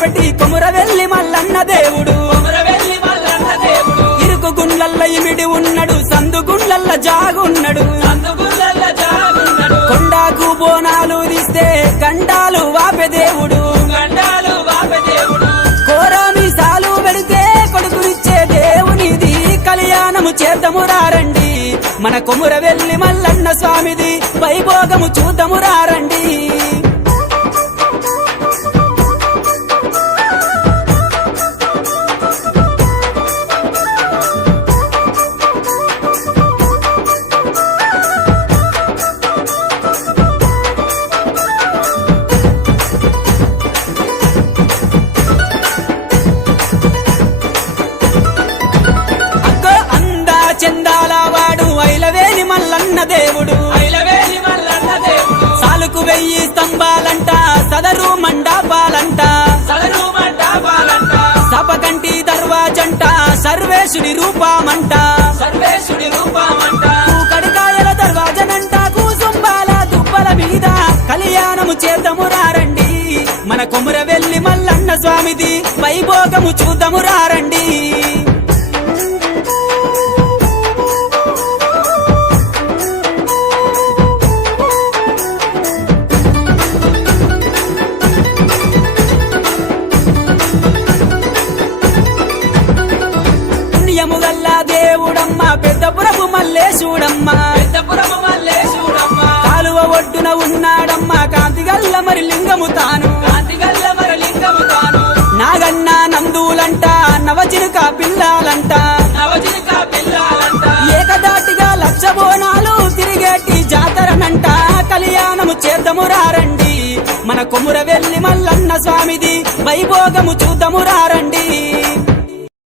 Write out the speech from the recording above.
పెట్టి కొమురవెల్లి మల్లన్న దేవుడు ఇరుకు గుండ్లల్ల ఇమిడి ఉన్నాడు, సందు గుండ్లల్ల జాగున్నాడు. కొండాకు బోనాలు తీస్తే గండాలు వాపే దేవుడు, కోరామి సాలు పెడితే కొడుకునిచ్చే దేవునిది. కళ్యాణము చేద్దాము రారండి, మన కొమురవెల్లి మల్లన్న స్వామిది వైభోగము చూద్దాము రారండి. చందాల వాడు ఐలవేలి మల్లన్న దేవుడు, సాలుకు 1000 స్తంభాలంట, సదరు మండపాలంట, సపకంటి దర్వాజంట, సర్వేశుడి రూపమంట, కడికాయల దర్వాజనంట, కూసుంబాల దుబ్బల మీద కళ్యాణము చేద్దాము రారండి, మన కొమురవెల్లి మల్లన్న స్వామిది వైభోగము చూద్దాము రారండి. పుణ్యముగల్ల దేవుడమ్మ పెద్దపురపు మల్లేశుడమ్మ, కాలువ ఒడ్డున ఉన్నాడమ్మ కాంతిగల్ల మరి లింగము తాను. నాగన్న నందులంట, నవచిలుక పిల్లాలంట, ఏకదాటిగా 1,00,000 బోనాలు తిరిగేటి జాతరనంట. కళ్యాణము చేద్దాము రారండి, మన కొమురవెల్లి మల్లన్న స్వామిది వైభోగము చూద్దాము రారండి.